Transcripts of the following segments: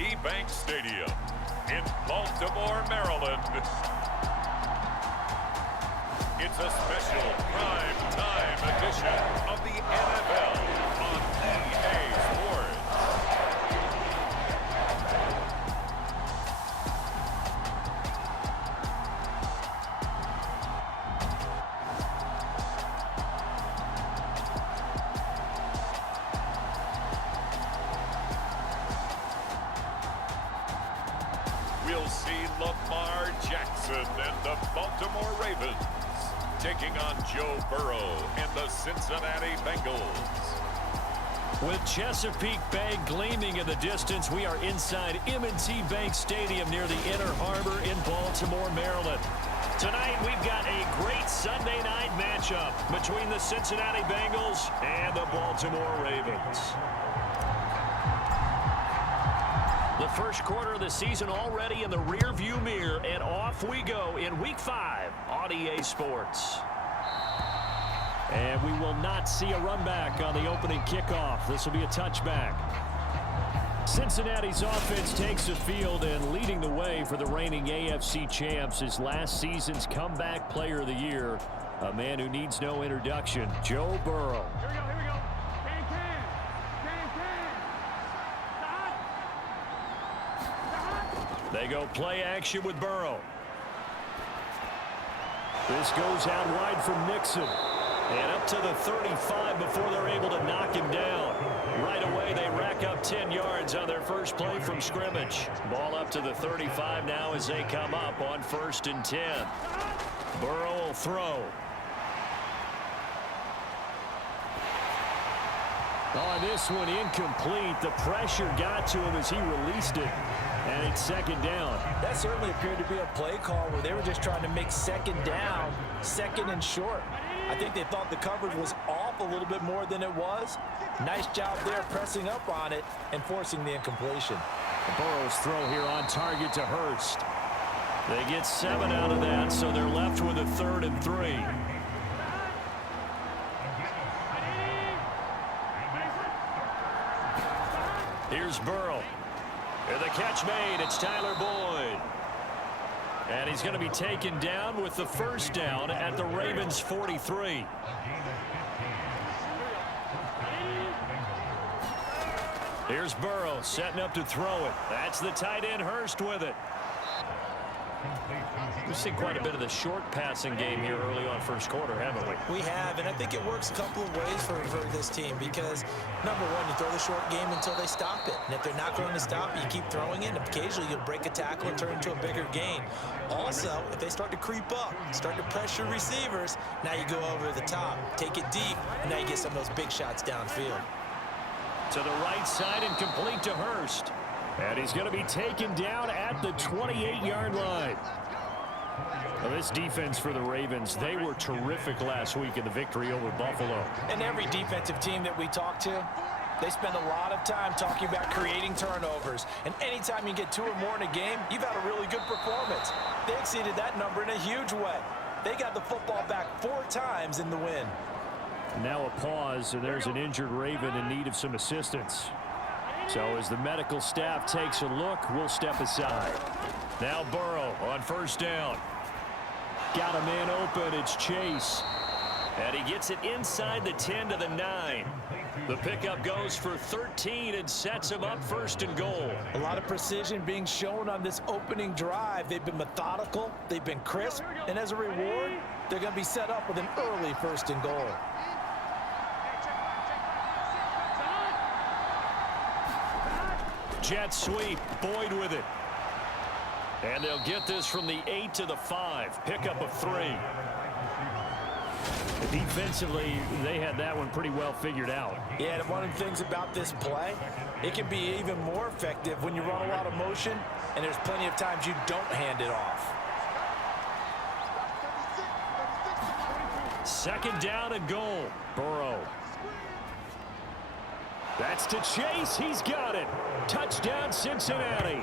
M&T Bank Stadium in Baltimore, Maryland. It's a special prime time edition of the NFL on EA Sports. We'll see Lamar Jackson and the Baltimore Ravens taking on Joe Burrow and the Cincinnati Bengals. With Chesapeake Bay gleaming in the distance, we are inside M&T Bank Stadium near the Inner Harbor in Baltimore, Maryland. Tonight, we've got a great Sunday night matchup between the Cincinnati Bengals and the Baltimore Ravens. The first quarter of the season already in the rearview mirror, and off we go in Week 5 on EA Sports. And we will not see a run back on the opening kickoff. This will be a touchback. Cincinnati's offense takes the field, and leading the way for the reigning AFC champs is last season's comeback player of the year, a man who needs no introduction, Joe Burrow. Here we go. They go play action with Burrow. This goes out wide from Nixon. And up to the 35 before they're able to knock him down. Right away, they rack up 10 yards on their first play from scrimmage. Ball up to the 35 now as they come up on 1st and 10. Burrow will throw. On this one, incomplete. The pressure got to him as he released it. And it's 2nd down. That certainly appeared to be a play call where they were just trying to make 2nd down, 2nd and short. I think they thought the coverage was off a little bit more than it was. Nice job there pressing up on it and forcing the incompletion. Burrow's throw here on target to Hurst. They get 7 out of that, so they're left with a 3rd and 3. Here's Burrow. And the catch made. It's Tyler Boyd. And he's going to be taken down with the 1st down at the Ravens' 43. Here's Burrow setting up to throw it. That's the tight end Hurst with it. We've seen quite a bit of the short passing game here early on 1st quarter, haven't we? We have, and I think it works a couple of ways for this team because, number one, you throw the short game until they stop it. And if they're not going to stop it, you keep throwing it, and occasionally you'll break a tackle and turn into a bigger gain. Also, if they start to creep up, start to pressure receivers, now you go over the top, take it deep, and now you get some of those big shots downfield. To the right side and complete to Hurst. And he's going to be taken down at the 28-yard line. Well, this defense for the Ravens, they were terrific last week in the victory over Buffalo. And every defensive team that we talk to, they spend a lot of time talking about creating turnovers. And anytime you get 2 or more in a game, you've had a really good performance. They exceeded that number in a huge way. They got the football back 4 times in the win. Now a pause, and there's an injured Raven in need of some assistance. So as the medical staff takes a look, we'll step aside. Now Burrow on 1st down. Got a man open. It's Chase. And he gets it inside the 10 to the 9. The pickup goes for 13 and sets him up 1st and goal. A lot of precision being shown on this opening drive. They've been methodical. They've been crisp. And as a reward, they're going to be set up with an early 1st and goal. Jet sweep. Boyd with it. And they'll get this from the 8 to the 5. Pickup of 3. Defensively, they had that one pretty well figured out. Yeah, and one of the things about this play, it can be even more effective when you run a lot of motion, and there's plenty of times you don't hand it off. 2nd down and goal. Burrow. That's to Chase. He's got it. Touchdown, Cincinnati.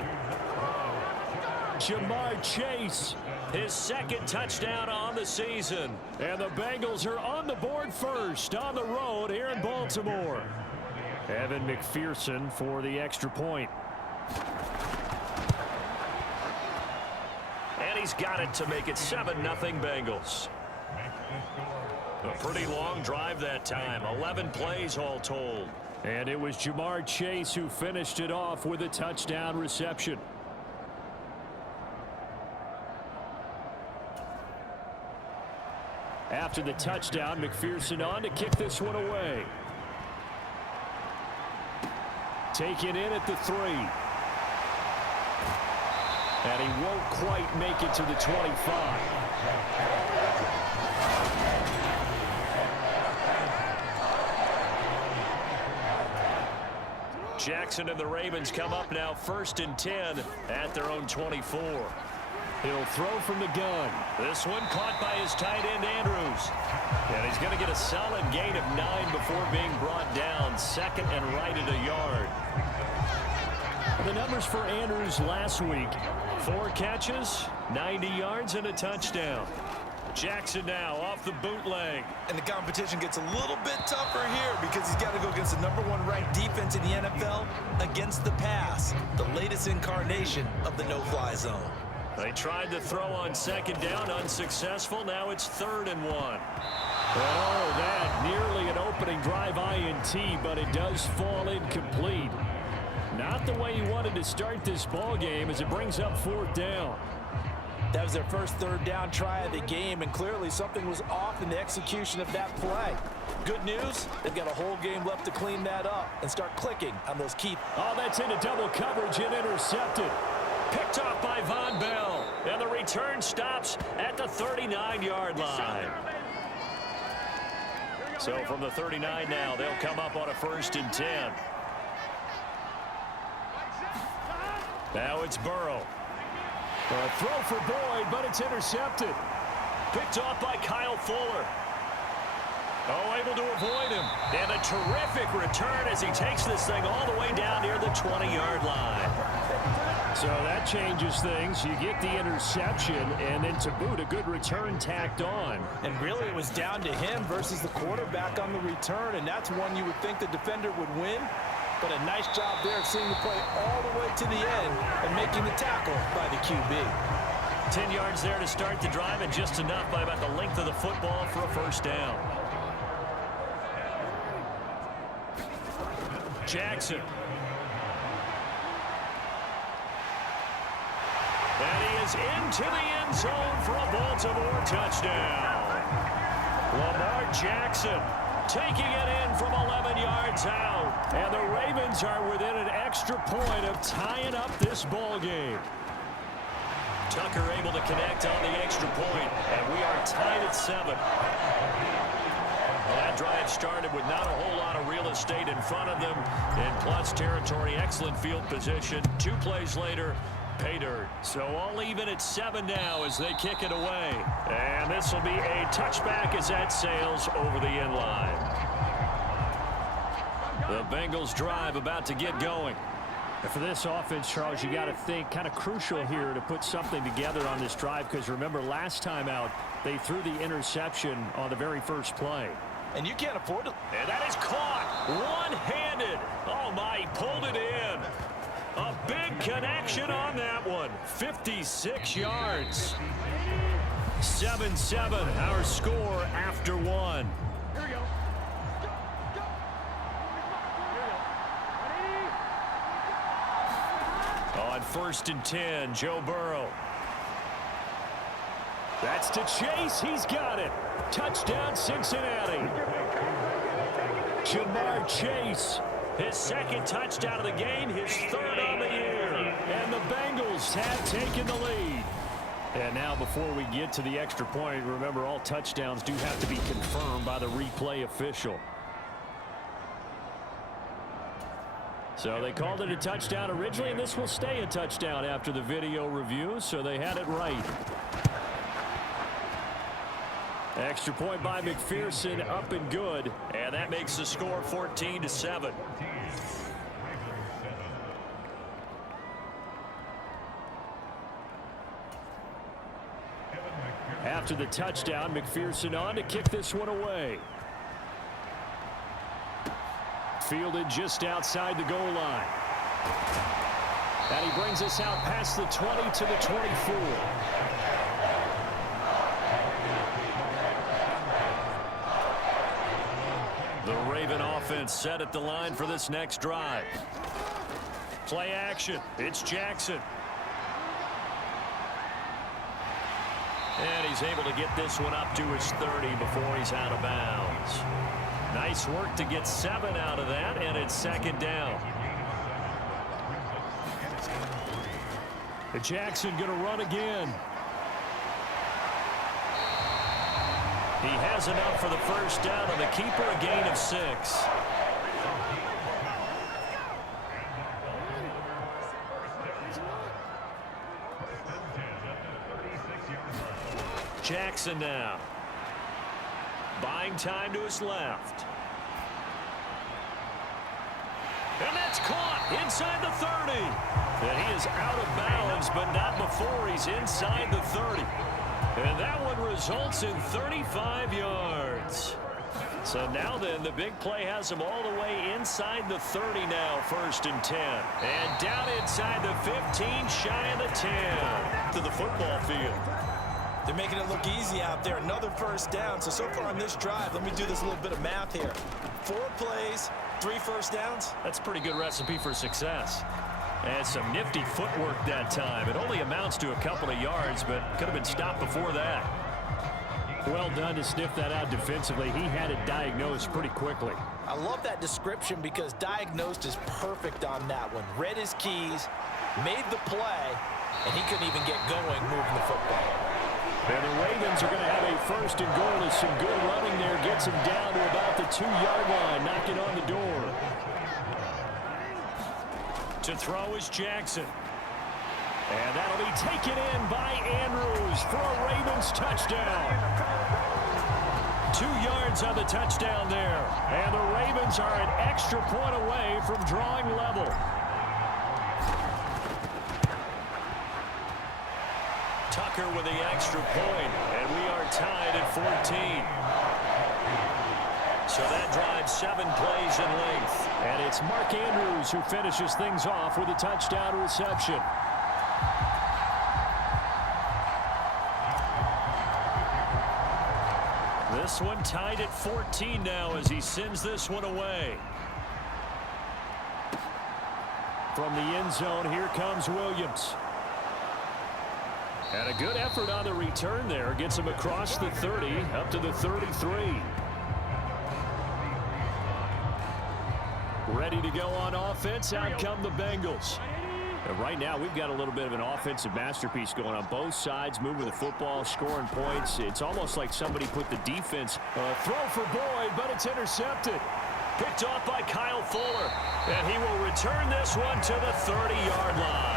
Jamar Chase, his 2nd touchdown on the season. And the Bengals are on the board first on the road here in Baltimore. Evan McPherson for the extra point. And he's got it to make it 7-0 Bengals. A pretty long drive that time. 11 plays all told. And it was Lamar Chase who finished it off with a touchdown reception. After the touchdown, McPherson on to kick this one away. Taken in at the 3. And he won't quite make it to the 25. Jackson and the Ravens come up now 1st and 10 at their own 24. He'll throw from the gun. This one caught by his tight end, Andrews. And he's going to get a solid gain of 9 before being brought down. 2nd and right at a yard. The numbers for Andrews last week: 4 catches, 90 yards, and a touchdown. Jackson now off the bootleg. And the competition gets a little bit tougher here because he's got to go against the #1 ranked defense in the NFL against the pass, the latest incarnation of the no-fly zone. They tried to throw on 2nd down, unsuccessful. Now it's 3rd and 1. Oh, that nearly an opening drive INT, but it does fall incomplete. Not the way he wanted to start this ball game as it brings up 4th down. That was their first 3rd down try of the game, and clearly something was off in the execution of that play. Good news, they've got a whole game left to clean that up and start clicking on those key. Oh, that's into double coverage and intercepted. Picked off by Von Bell, and the return stops at the 39-yard line. So from the 39 now, they'll come up on a 1st and 10. Now it's Burrow. A throw for Boyd, but it's intercepted. Picked off by Kyle Fuller. Oh, able to avoid him. And a terrific return as he takes this thing all the way down near the 20-yard line. So that changes things. You get the interception, and then to boot, a good return tacked on. And really, it was down to him versus the quarterback on the return, and that's one you would think the defender would win. But a nice job there of seeing the play all the way to the end and making the tackle by the QB. 10 yards there to start the drive, and just enough by about the length of the football for a 1st down. Jackson. And he is into the end zone for a Baltimore touchdown. Lamar Jackson taking it in from 11 yards out. And the Ravens are within an extra point of tying up this ball game. Tucker able to connect on the extra point, and we are tied at 7. Well, that drive started with not a whole lot of real estate in front of them. In plus territory, excellent field position. 2 plays later, pay dirt. So all even at 7 now as they kick it away. And this will be a touchback as that sails over the end line. The Bengals drive about to get going. And for this offense, Charles, you got to think kind of crucial here to put something together on this drive, because remember last time out they threw the interception on the very first play. And you can't afford to. And that is caught one-handed. Oh my, he pulled it in. A big connection on that one. 56 yards. 7-7, our score after 1. Here we go. On 1st and 10, Joe Burrow. That's to Chase. He's got it. Touchdown, Cincinnati. Lamar Chase, his 2nd touchdown of the game, his 3rd on the year. And the Bengals have taken the lead. And now before we get to the extra point, remember all touchdowns do have to be confirmed by the replay official. So they called it a touchdown originally, and this will stay a touchdown after the video review, so they had it right. Extra point by McPherson, up and good, and that makes the score 14-7. After the touchdown, McPherson on to kick this one away. Fielded just outside the goal line. And he brings us out past the 20 to the 24. The Raven offense set at the line for this next drive. Play action. It's Jackson. And he's able to get this one up to his 30 before he's out of bounds. Nice work to get 7 out of that, and it's second down. Jackson going to run again. He has enough for the first down, and the keeper a gain of 6. Jackson now. Buying time to his left. And that's caught inside the 30. And he is out of bounds, but not before he's inside the 30. And that one results in 35 yards. So now then, the big play has him all the way inside the 30 now, 1st and 10. And down inside the 15, shy of the 10 to the football field. They're making it look easy out there. Another first down. So far on this drive, let me do this little bit of math here. 4 plays, 3 first downs. That's a pretty good recipe for success. And some nifty footwork that time. It only amounts to a couple of yards, but could have been stopped before that. Well done to sniff that out defensively. He had it diagnosed pretty quickly. I love that description because diagnosed is perfect on that one. Read his keys, made the play, and he couldn't even get going moving the football. And the Ravens are going to have a 1st and goal as some good running there. Gets him down to about the 2-yard line, knocking on the door. To throw is Jackson. And that'll be taken in by Andrews for a Ravens touchdown. 2 yards on the touchdown there. And the Ravens are an extra point away from drawing level. Tucker with the extra point, and we are tied at 14. So that drives 7 plays in length. And it's Mark Andrews who finishes things off with a touchdown reception. This one tied at 14 now as he sends this one away. From the end zone, here comes Williams. And a good effort on the return there. Gets him across the 30, up to the 33. Ready to go on offense. Out come the Bengals. And right now, we've got a little bit of an offensive masterpiece going on both sides, moving the football, scoring points. It's almost like somebody put the defense. Throw for Boyd, but it's intercepted. Picked off by Kyle Fuller. And he will return this one to the 30-yard line.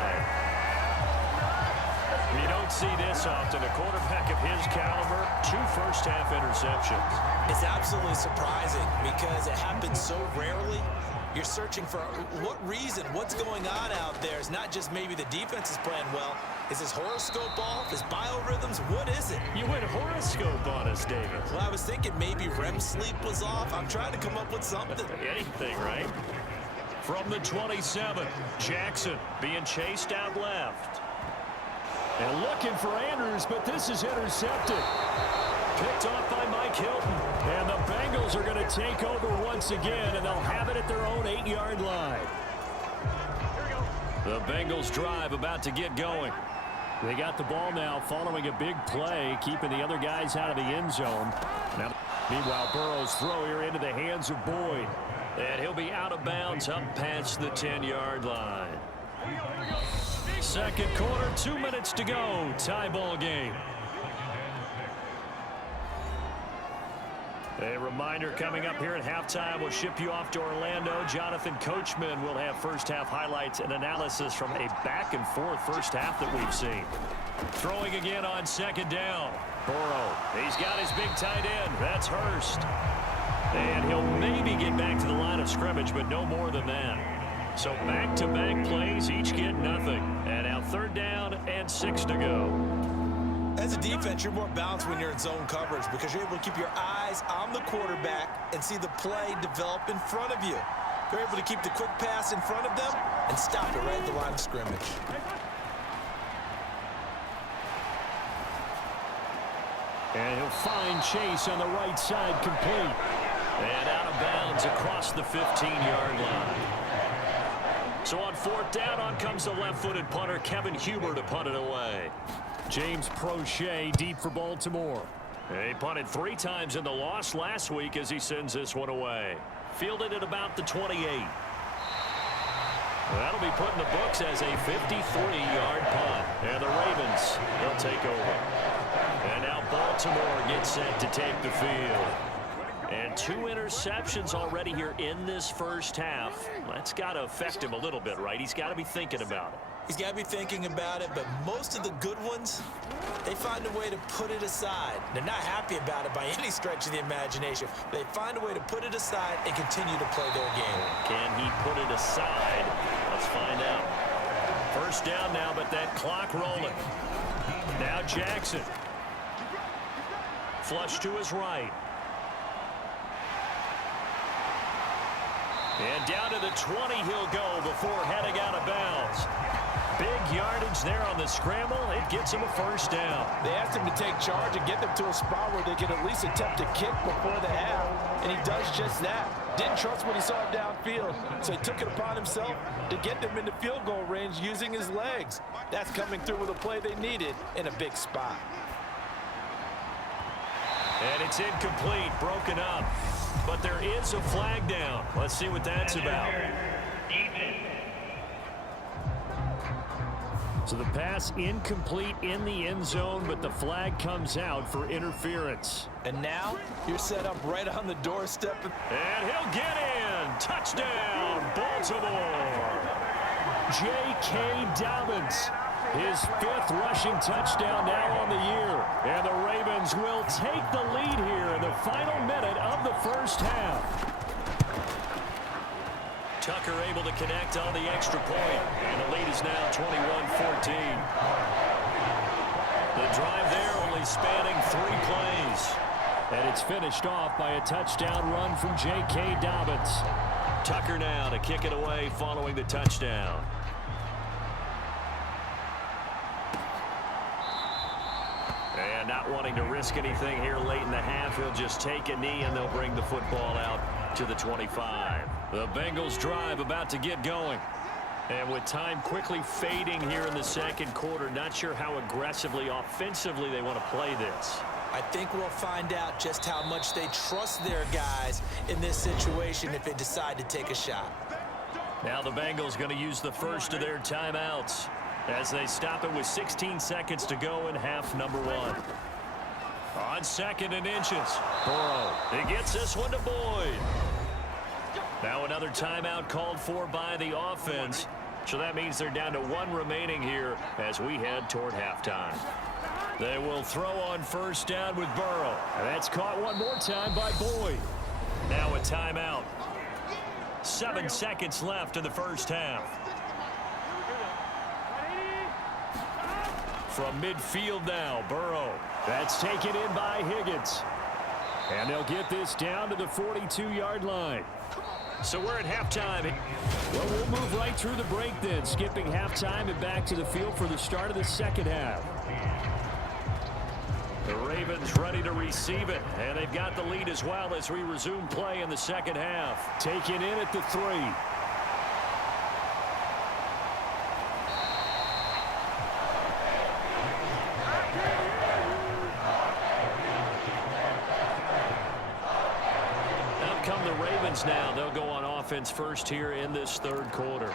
You don't see this often. A quarterback of his caliber, 2 first-half interceptions. It's absolutely surprising because it happens so rarely. You're searching for what reason, what's going on out there. It's not just maybe the defense is playing well. Is his horoscope off? His biorhythms? What is it? You went horoscope on us, David. Well, I was thinking maybe REM sleep was off. I'm trying to come up with something. Anything, right? From the 27, Jackson being chased out left. And looking for Andrews, but this is intercepted. Picked off by Mike Hilton. And the Bengals are going to take over once again, and they'll have it at their own 8-yard line. The Bengals drive about to get going. They got the ball now following a big play, keeping the other guys out of the end zone. Now, meanwhile, Burrow's throw here into the hands of Boyd. And he'll be out of bounds up past the 10-yard line. Second quarter, 2 minutes to go. Tie ball game. A reminder coming up here at halftime. We'll ship you off to Orlando. Jonathan Coachman will have first-half highlights and analysis from a back-and-forth first half that we've seen. Throwing again on second down. Burrow, he's got his big tight end. That's Hurst. And he'll maybe get back to the line of scrimmage, but no more than that. So back-to-back plays, each get nothing. And now 3rd down and 6 to go. As a defense, you're more balanced when you're in zone coverage because you're able to keep your eyes on the quarterback and see the play develop in front of you. They're able to keep the quick pass in front of them and stop it right at the line of scrimmage. And he'll find Chase on the right side, complete. And out of bounds across the 15-yard line. So on fourth down, on comes the left-footed punter, Kevin Huber, to punt it away. James Prochet deep for Baltimore. He punted 3 times in the loss last week as he sends this one away. Fielded at about the 28. That'll be put in the books as a 53-yard punt. And the Ravens, they'll take over. And now Baltimore gets set to take the field. And 2 interceptions already here in this first half. That's got to affect him a little bit, right? He's got to be thinking about it. He's got to be thinking about it, but most of the good ones, they find a way to put it aside. They're not happy about it by any stretch of the imagination. They find a way to put it aside and continue to play their game. Can he put it aside? Let's find out. First down now, but that clock rolling. Now Jackson. Flush to his right. And down to the 20 he'll go before heading out of bounds. Big yardage there on the scramble. It gets him a first down. They asked him to take charge and get them to a spot where they can at least attempt a kick before the half, and he does just that. Didn't trust what he saw downfield, so he took it upon himself to get them into field goal range using his legs. That's coming through with a play they needed in a big spot. And it's incomplete, broken up. But there is a flag down. Let's see what that's about. So the pass incomplete in the end zone, but the flag comes out for interference. And now you're set up right on the doorstep. And he'll get in. Touchdown, Baltimore. J.K. Dobbins. His 5th rushing touchdown now on the year. And the Ravens will take the lead here in the final minute of the first half. Tucker able to connect on the extra point. And the lead is now 21-14. The drive there only spanning 3 plays. And it's finished off by a touchdown run from J.K. Dobbins. Tucker now to kick it away following the touchdown. And not wanting to risk anything here late in the half, he'll just take a knee and they'll bring the football out to the 25. The Bengals drive about to get going. And with time quickly fading here in the second quarter, not sure how aggressively, offensively they want to play this. I think we'll find out just how much they trust their guys in this situation if they decide to take a shot. Now the Bengals going to use the first of their timeouts as they stop it with 16 seconds to go in half number 1. On 2nd and inches, Burrow. He gets this one to Boyd. Now another timeout called for by the offense. So that means they're down to 1 remaining here as we head toward halftime. They will throw on first down with Burrow. And that's caught one more time by Boyd. Now a timeout. 7 seconds left in the first half. From midfield now, Burrow. That's taken in by Higgins. And they'll get this down to the 42-yard line. So we're at halftime. Well, we'll move right through the break then, skipping halftime and back to the field for the start of the second half. The Ravens ready to receive it, and they've got the lead as well as we resume play in the second half. Taken in at the 3. Now they'll go on offense first here in this third quarter.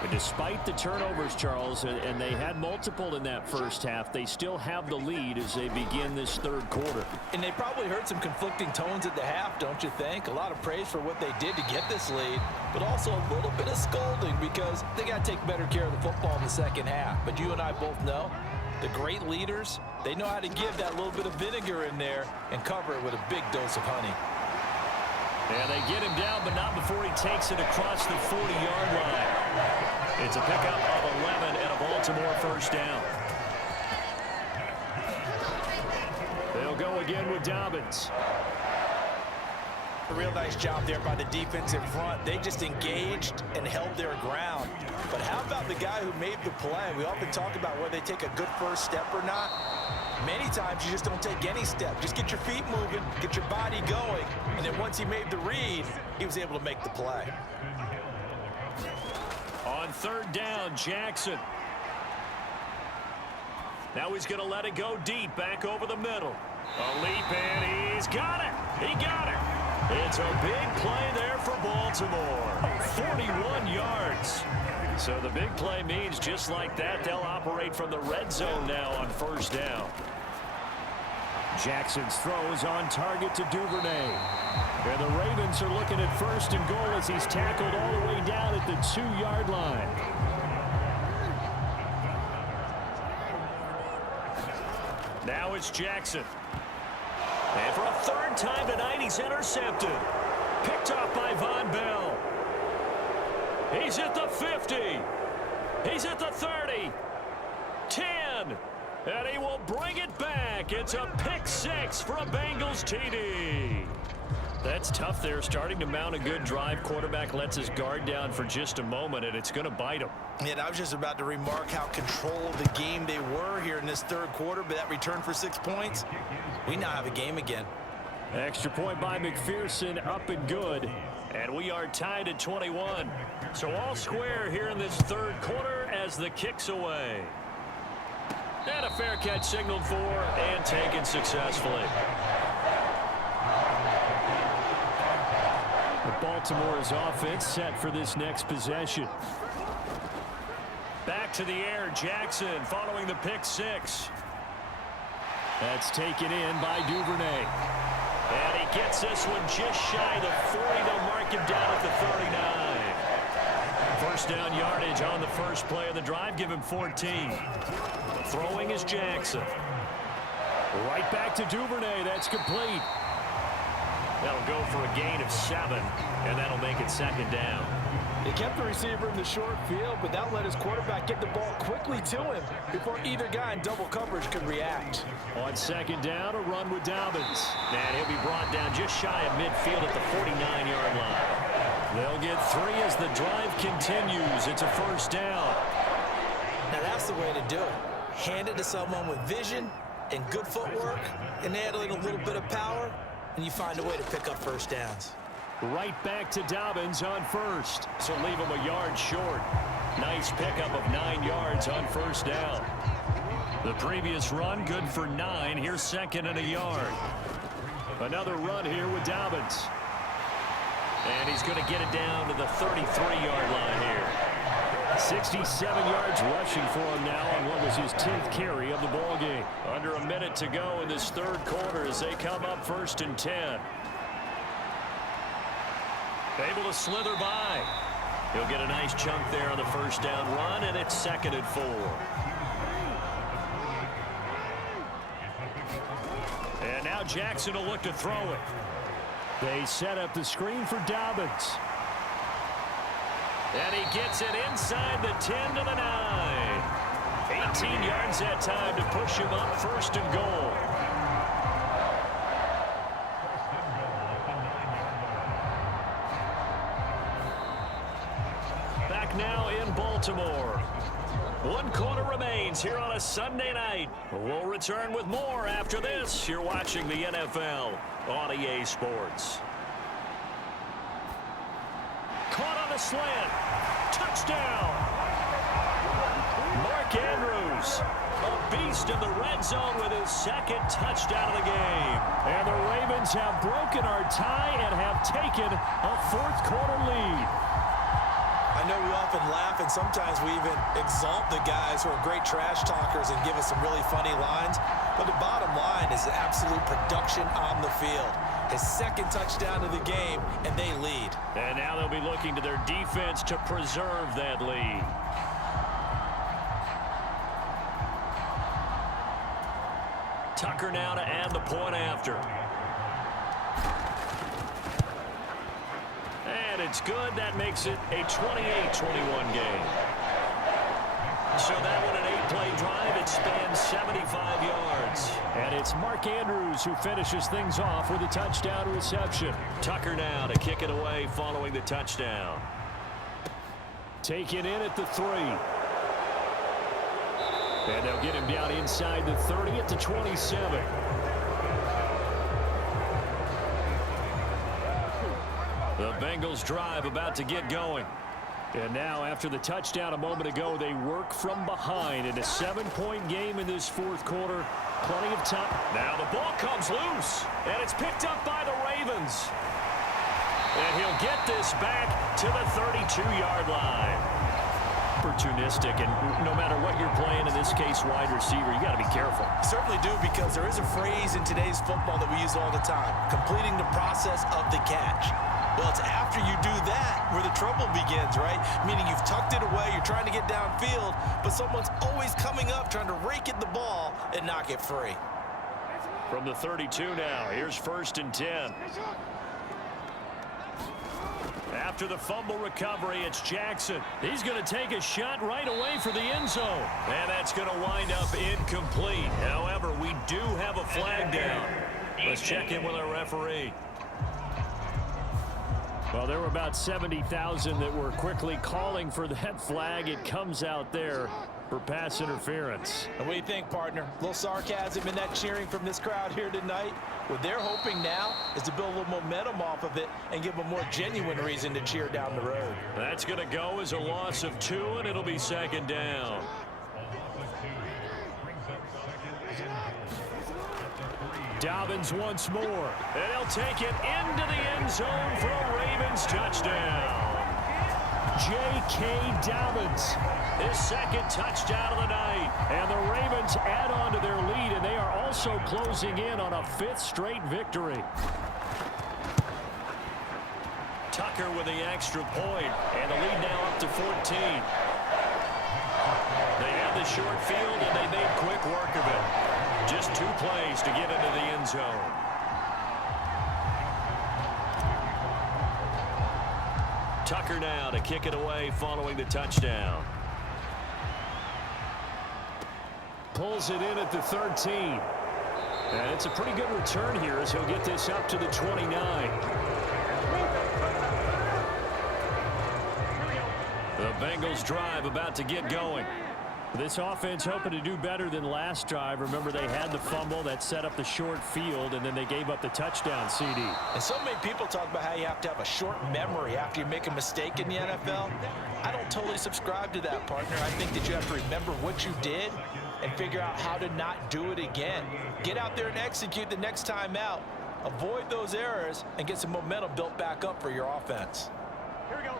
But despite the turnovers, Charles, and they had multiple in that first half, they still have the lead as they begin this third quarter. And they probably heard some conflicting tones at the half, don't you think? A lot of praise for what they did to get this lead, but also a little bit of scolding because they got to take better care of the football in the second half. But you and I both know the great leaders, they know how to give that little bit of vinegar in there and cover it with a big dose of honey. And they get him down, but not before he takes it across the 40-yard line. It's a pickup of 11 and a Baltimore first down. They'll go again with Dobbins. A real nice job there by the defensive front. They just engaged and held their ground. But how about the guy who made the play? We often talk about whether they take a good first step or not. Many times you just don't take any step. Just get your feet moving, get your body going, and then once he made the read, he was able to make the play. On third down, Jackson. Now he's going to let it go deep, back over the middle. A leap, and he's got it. He got it. It's a big play there for Baltimore. 41 yards. So the big play means just like that, they'll operate from the red zone now on first down. Jackson's throw is on target to Duvernay. And the Ravens are looking at first and goal as he's tackled all the way down at the 2-yard line. Now it's Jackson. And for a third time tonight, he's intercepted. Picked off by Von Bell. He's at the 50. He's at the 30. 10. And he will bring it back. It's a pick six for a Bengals TD. That's tough there, starting to mount a good drive. Quarterback lets his guard down for just a moment, and it's going to bite him. And I was just about to remark how controlled the game they were here in this third quarter, but that return for 6 points, we now have a game again. Extra point by McPherson, up and good. And we are tied at 21. So all square here in this third quarter as the kick's away. And a fair catch signaled for and taken successfully. Baltimore's offense set for this next possession. Back to the air, Jackson following the pick six. That's taken in by Duvernay. And he gets this one just shy of the 40. They'll mark him down at the 39. First down yardage on the first play of the drive. Give him 14. Throwing is Jackson. Right back to Duvernay. That's complete. That'll go for a gain of 7, and that'll make it second down. They kept the receiver in the short field, but that let his quarterback get the ball quickly to him before either guy in double coverage could react. On second down, a run with Dobbins. And he'll be brought down just shy of midfield at the 49-yard line. They'll get 3 as the drive continues. It's a first down. Now that's the way to do it. Hand it to someone with vision and good footwork and add a little bit of power, and you find a way to pick up first downs. Right back to Dobbins on first. So leave him a yard short. Nice pickup of 9 yards on first down. The previous run good for 9. Here's second and a yard. Another run here with Dobbins. And he's going to get it down to the 33-yard line here. 67 yards rushing for him now on what was his 10th carry of the ball game. Under a minute to go in this third quarter as they come up first and 10. Able to slither by. He'll get a nice chunk there on the first down run, and it's second and 4. And now Jackson will look to throw it. They set up the screen for Dobbins. And he gets it inside the 10 to the 9. 18 yards that time to push him up first and goal. Back now in Baltimore. 1 quarter remains here on a Sunday night. We'll return with more after this. You're watching the NFL on EA Sports. Caught on the slant. Touchdown. Mark Andrews, a beast in the red zone with his second touchdown of the game. And the Ravens have broken our tie and have taken a fourth quarter lead. I know we often laugh, and sometimes we even exalt the guys who are great trash talkers and give us some really funny lines. But the bottom line is absolute production on the field. His second touchdown of the game, and they lead. And now they'll be looking to their defense to preserve that lead. Tucker now to add the point after. And it's good. That makes it a 28-21 game. So that one an 8-play drive. It spans 75 yards. And it's Mark Andrews who finishes things off with a touchdown reception. Tucker now to kick it away following the touchdown. Taken in at the 3. And they'll get him down inside the 30 at the 27. The Bengals drive about to get going. And now, after the touchdown a moment ago, they work from behind in a 7-point game in this fourth quarter. Plenty of time. Now the ball comes loose, and it's picked up by the Ravens. And he'll get this back to the 32-yard line. Opportunistic, and no matter what you're playing, in this case, wide receiver, you got to be careful. Certainly do, because there is a phrase in today's football that we use all the time: completing the process of the catch. Well, it's after you do that where the trouble begins, right? Meaning you've tucked it away, you're trying to get downfield, but someone's always coming up trying to rake at the ball and knock it free. From the 32 now, here's 1st and 10. After the fumble recovery, it's Jackson. He's going to take a shot right away for the end zone. And that's going to wind up incomplete. However, we do have a flag down. Let's check in with our referee. Well, there were about 70,000 that were quickly calling for that flag. It comes out there for pass interference. And what do you think, partner? A little sarcasm in that cheering from this crowd here tonight. What they're hoping now is to build a little momentum off of it and give them a more genuine reason to cheer down the road. That's going to go as a loss of 2, and it'll be 2nd down. Dobbins once more, and he'll take it into the end zone for a Ravens touchdown. J.K. Dobbins, his 2nd touchdown of the night. And the Ravens add on to their lead, and they are also closing in on a 5th straight victory. Tucker with the extra point, and the lead now up to 14. They have the short field, and they made quick work of it. Just 2 plays to get into the end zone. Tucker now to kick it away following the touchdown. Pulls it in at the 13. And it's a pretty good return here as he'll get this up to the 29. The Bengals drive about to get going. This offense hoping to do better than last drive. Remember, they had the fumble that set up the short field, and then they gave up the touchdown CD. And so many people talk about how you have to have a short memory after you make a mistake in the NFL. I don't totally subscribe to that, partner. I think that you have to remember what you did and figure out how to not do it again. Get out there and execute the next time out. Avoid those errors and get some momentum built back up for your offense. Here we go.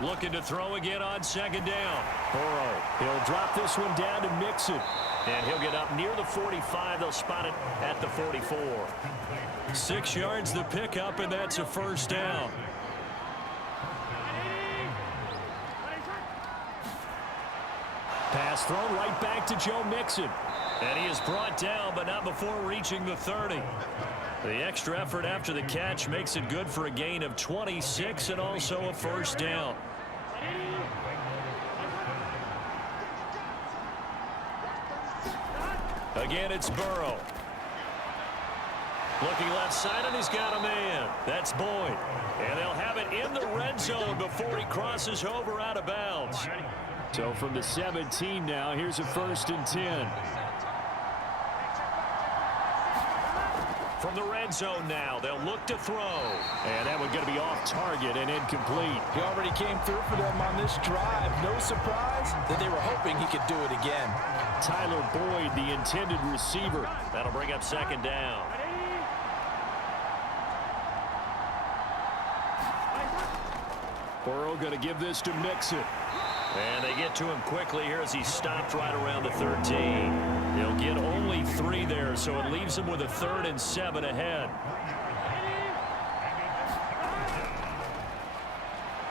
Looking to throw again on 2nd down. Burrow, he'll drop this one down to Mixon. And he'll get up near the 45. They'll spot it at the 44. 6 yards the pickup, and that's a 1st down. Pass thrown right back to Joe Mixon. And he is brought down, but not before reaching the 30. The extra effort after the catch makes it good for a gain of 26 and also a 1st down. Again, it's Burrow. Looking left side, and he's got a man. That's Boyd. And they'll have it in the red zone before he crosses over out of bounds. So from the 17 now, here's a 1st and 10. From the red zone now, they'll look to throw. And that one's going to be off target and incomplete. He already came through for them on this drive. No surprise that they were hoping he could do it again. Tyler Boyd, the intended receiver. That'll bring up 2nd down. Burrow going to give this to Mixon. And they get to him quickly here as he stopped right around the 13. He'll get only 3 there, so it leaves him with a 3rd and 7 ahead.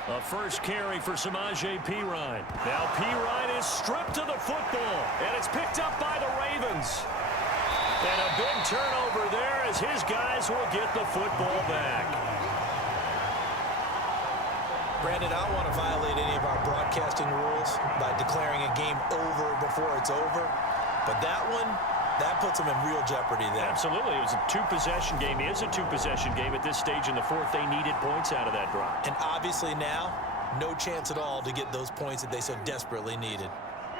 A first carry for Samaje Perine. Now Perine is stripped of the football, and it's picked up by the Ravens. And a big turnover there as his guys will get the football back. Brandon, I don't want to violate any of our broadcasting rules by declaring a game over before it's over. But that one, that puts them in real jeopardy there. Absolutely. It was a two-possession game. It is a two-possession game at this stage in the fourth. They needed points out of that drive. And obviously now, no chance at all to get those points that they so desperately needed.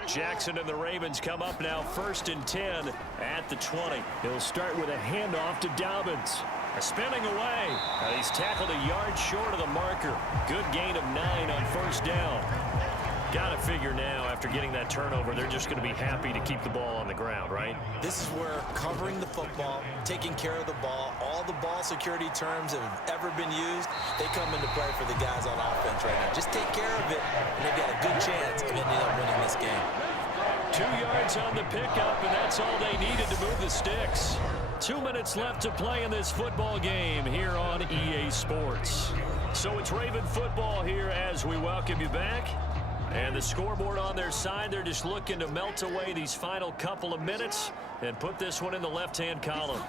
Jackson and the Ravens come up now 1st and 10 at the 20. He'll start with a handoff to Dobbins. Spinning away. And he's tackled a yard short of the marker. Good gain of 9 on 1st down. Got to figure now, after getting that turnover, they're just going to be happy to keep the ball on the ground, right? This is where covering the football, taking care of the ball, all the ball security terms that have ever been used, they come into play for the guys on offense right now. Just take care of it, and they've got a good chance of ending up winning this game. 2 yards on the pickup, and that's all they needed to move the sticks. 2 minutes left to play in this football game here on EA Sports. So it's Raven football here as we welcome you back. And the scoreboard on their side, they're just looking to melt away these final couple of minutes and put this one in the left-hand column.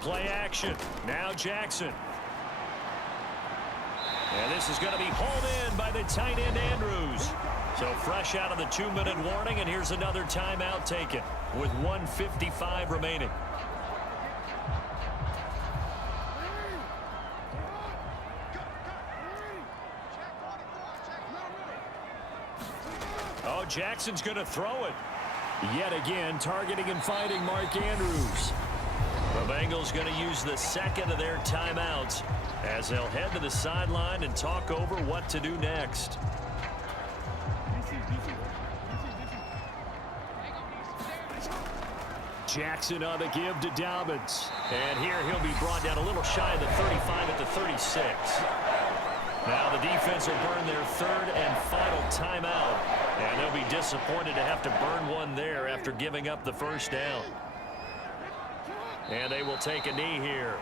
Play action. Now Jackson. And this is going to be hauled in by the tight end Andrews. So fresh out of the 2-minute warning, and here's another timeout taken with 1:55 remaining. Oh, Jackson's going to throw it. Yet again, targeting and finding Mark Andrews. The Bengals going to use the second of their timeouts as they'll head to the sideline and talk over what to do next. Jackson on the give to Dobbins. And here he'll be brought down a little shy of the 35 at the 36. Now the defense will burn their third and final timeout. And they'll be disappointed to have to burn one there after giving up the first down. And they will take a knee here.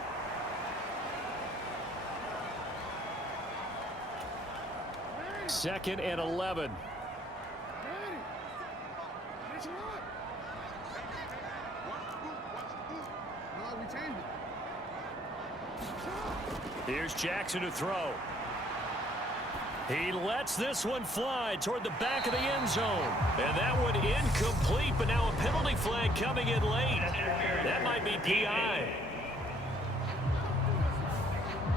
Second and 11. Here's Jackson to throw. He lets this one fly toward the back of the end zone. And that one incomplete, but now a penalty flag coming in late. That might be PI.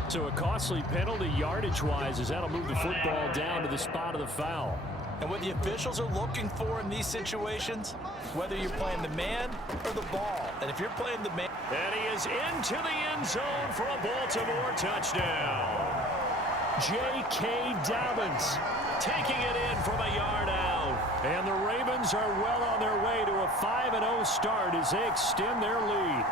So a costly penalty yardage-wise as that'll move the football down to the spot of the foul. And what the officials are looking for in these situations, whether you're playing the man or the ball. And if you're playing the man... And he is into the end zone for a Baltimore touchdown. J.K. Dobbins taking it in from a yard out. And the Ravens are well on their way to a 5-0 start as they extend their lead.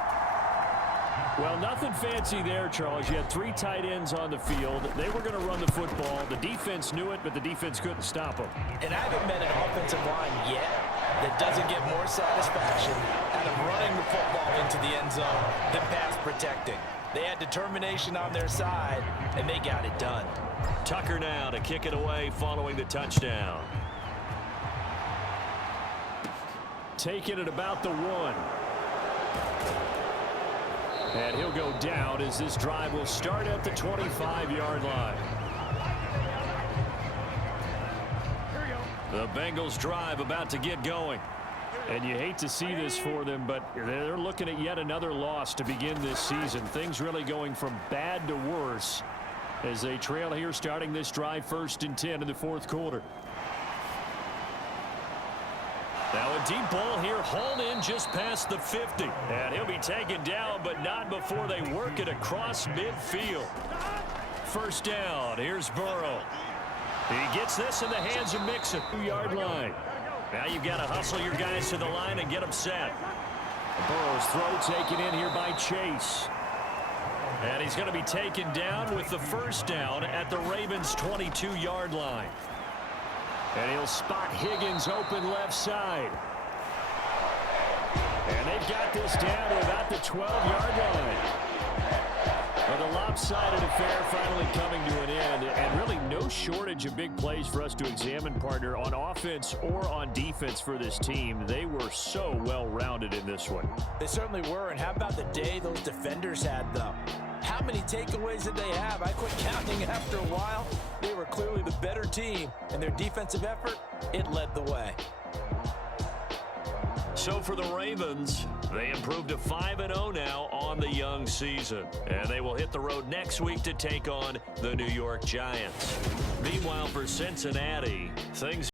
Well, nothing fancy there, Charles. You had 3 tight ends on the field. They were going to run the football. The defense knew it, but the defense couldn't stop them. And I haven't met an offensive line yet that doesn't get more satisfaction out of running the football into the end zone than pass protecting. They had determination on their side, and they got it done. Tucker now to kick it away following the touchdown. Taking it about the 1. And he'll go down as this drive will start at the 25-yard line. The Bengals drive about to get going. And you hate to see this for them, but they're looking at yet another loss to begin this season. Things really going from bad to worse as they trail here starting this drive 1st and 10 in the 4th quarter. Now a deep ball here, hauled in just past the 50. And he'll be taken down, but not before they work it across midfield. First down, here's Burrow. He gets this in the hands of Mixon, 2-yard line. Now you've got to hustle your guys to the line and get them set. Burrow's throw taken in here by Chase. And he's going to be taken down with the first down at the Ravens' 22-yard line. And he'll spot Higgins open left side. And they've got this down to about the 12-yard line. Well, the lopsided affair finally coming to an end, and really no shortage of big plays for us to examine, partner, on offense or on defense for this team. They were so well-rounded in this one. They certainly were, and how about the day those defenders had, though? How many takeaways did they have? I quit counting after a while. They were clearly the better team, and their defensive effort, it led the way. So for the Ravens, they improved to 5-0 now on the young season. And they will hit the road next week to take on the New York Giants. Meanwhile, for Cincinnati, things